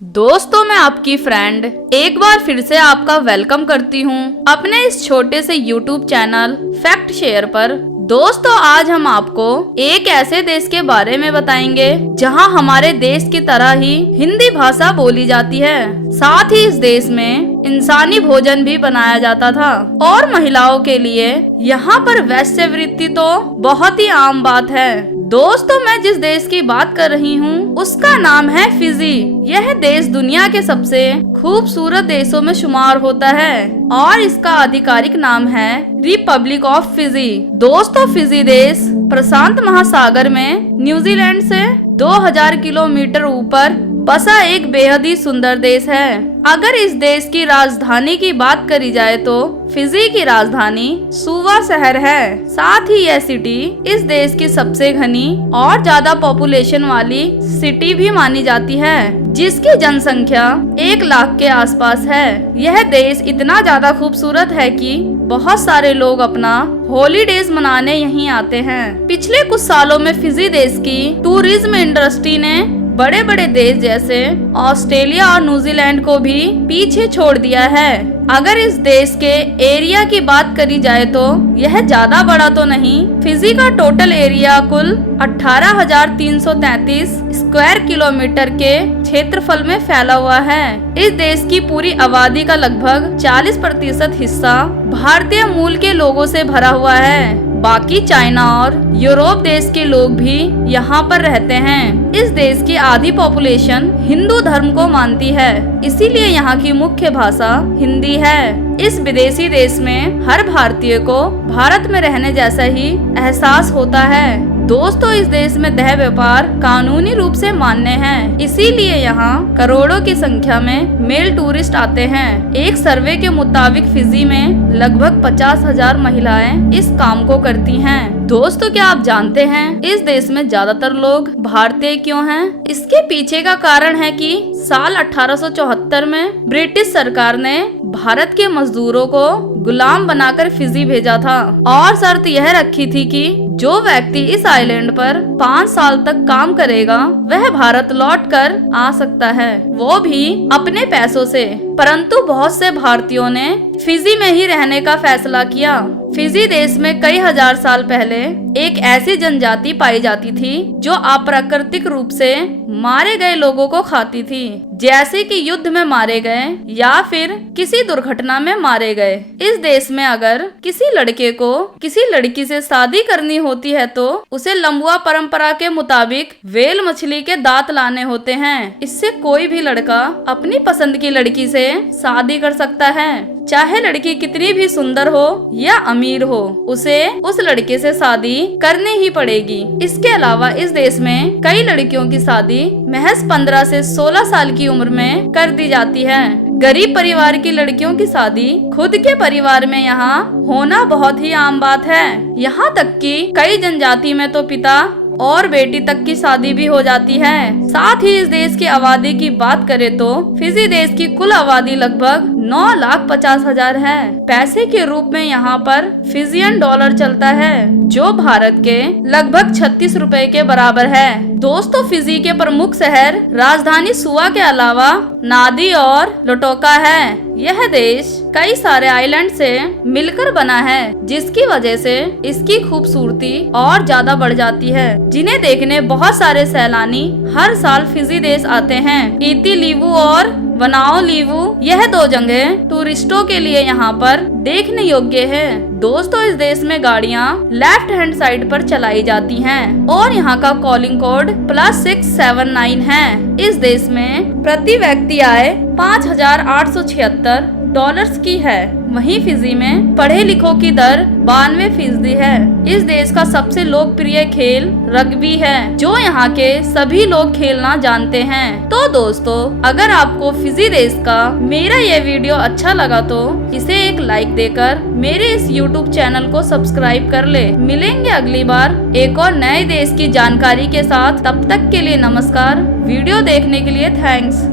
दोस्तों, मैं आपकी फ्रेंड एक बार फिर से आपका वेलकम करती हूँ अपने इस छोटे से YouTube चैनल फैक्ट शेयर पर। दोस्तों, आज हम आपको एक ऐसे देश के बारे में बताएंगे जहां हमारे देश की तरह ही हिंदी भाषा बोली जाती है। साथ ही इस देश में इंसानी भोजन भी बनाया जाता था और महिलाओं के लिए यहाँ पर वेश्यावृत्ति तो बहुत ही आम बात है। दोस्तों, मैं जिस देश की बात कर रही हूँ उसका नाम है फिजी। यह देश दुनिया के सबसे खूबसूरत देशों में शुमार होता है और इसका आधिकारिक नाम है रिपब्लिक ऑफ फिजी। दोस्तों, फिजी देश प्रशांत महासागर में न्यूजीलैंड से 2000 किलोमीटर ऊपर बसा एक बेहद ही सुंदर देश है। अगर इस देश की राजधानी की बात करी जाए तो फिजी की राजधानी सुवा शहर है। साथ ही यह सिटी इस देश की सबसे घनी और ज्यादा पॉपुलेशन वाली सिटी भी मानी जाती है, जिसकी जनसंख्या 1 लाख के आसपास है। यह देश इतना ज्यादा खूबसूरत है कि बहुत सारे लोग अपना हॉलीडेज मनाने यहीं आते हैं। पिछले कुछ सालों में फिजी देश की टूरिज्म इंडस्ट्री ने बड़े बड़े देश जैसे ऑस्ट्रेलिया और न्यूजीलैंड को भी पीछे छोड़ दिया है। अगर इस देश के एरिया की बात करी जाए तो यह ज्यादा बड़ा तो नहीं। फिजी का टोटल एरिया कुल 18,333 स्क्वायर किलोमीटर के क्षेत्रफल में फैला हुआ है। इस देश की पूरी आबादी का लगभग 40% हिस्सा भारतीय मूल के लोगों से भरा हुआ है। बाकी चाइना और यूरोप देश के लोग भी यहाँ पर रहते हैं। इस देश की आधी पॉपुलेशन हिंदू धर्म को मानती है, इसीलिए यहाँ की मुख्य भाषा हिंदी है। इस विदेशी देश में हर भारतीय को भारत में रहने जैसा ही एहसास होता है। दोस्तों, इस देश में देह व्यापार कानूनी रूप से मान्य है, इसीलिए यहाँ करोड़ों की संख्या में मेल टूरिस्ट आते हैं। एक सर्वे के मुताबिक फिजी में लगभग 50,000 महिलाएं इस काम को करती हैं। दोस्तों, क्या आप जानते हैं इस देश में ज्यादातर लोग भारतीय क्यों हैं? इसके पीछे का कारण है कि साल 1874 में ब्रिटिश सरकार ने भारत के मजदूरों को गुलाम बनाकर फिजी भेजा था और शर्त यह रखी थी कि जो व्यक्ति इस आइलैंड पर 5 साल तक काम करेगा वह भारत लौटकर आ सकता है, वो भी अपने पैसों से। परंतु बहुत से भारतीयों ने फिजी में ही रहने का फैसला किया। फिजी देश में कई हजार साल पहले एक ऐसी जनजाति पाई जाती थी जो अप्राकृतिक रूप से मारे गए लोगों को खाती थी, जैसे कि युद्ध में मारे गए या फिर किसी दुर्घटना में मारे गए। इस देश में अगर किसी लड़के को किसी लड़की से शादी करनी होती है तो उसे लंबुआ परंपरा के मुताबिक व्हेल मछली के दांत लाने होते हैं। इससे कोई भी लड़का अपनी पसंद की लड़की से शादी कर सकता है, चाहे लड़की कितनी भी सुंदर हो या अमीर हो, उसे उस लड़के से शादी करनी ही पड़ेगी। इसके अलावा इस देश में कई लड़कियों की शादी महज 15 से 16 साल की उम्र में कर दी जाती है। गरीब परिवार की लड़कियों की शादी खुद के परिवार में यहाँ होना बहुत ही आम बात है। यहाँ तक कि कई जनजाति में तो पिता और बेटी तक की शादी भी हो जाती है। साथ ही इस देश की आबादी की बात करें तो फिजी देश की कुल आबादी लगभग 9,50,000 है। पैसे के रूप में यहाँ पर फिजियन डॉलर चलता है, जो भारत के लगभग 36 रुपए के बराबर है। दोस्तों, फिजी के प्रमुख शहर राजधानी सुवा के अलावा नादी और लोटोका है। यह देश कई सारे आइलैंड से मिलकर बना है, जिसकी वजह से इसकी खूबसूरती और ज्यादा बढ़ जाती है, जिन्हें देखने बहुत सारे सैलानी हर साल फिजी देश आते हैं। इती लीवू और वनाओ लीवू, यह 2 जगह टूरिस्टों के लिए यहाँ पर देखने योग्य है। दोस्तों, इस देश में गाड़ियाँ लेफ्ट हैंड साइड पर चलाई जाती हैं और यहाँ का कॉलिंग कोड +679 है। इस देश में प्रति व्यक्ति आय $5,876 की है। वहीं फिजी में पढ़े लिखों की दर 92% है। इस देश का सबसे लोकप्रिय खेल रग्बी है, जो यहाँ के सभी लोग खेलना जानते हैं। तो दोस्तों, अगर आपको फिजी देश का मेरा ये वीडियो अच्छा लगा तो इसे एक लाइक देकर मेरे इस YouTube चैनल को सब्सक्राइब कर ले। मिलेंगे अगली बार एक और नए देश की जानकारी के साथ। तब तक के लिए नमस्कार। वीडियो देखने के लिए थैंक्स।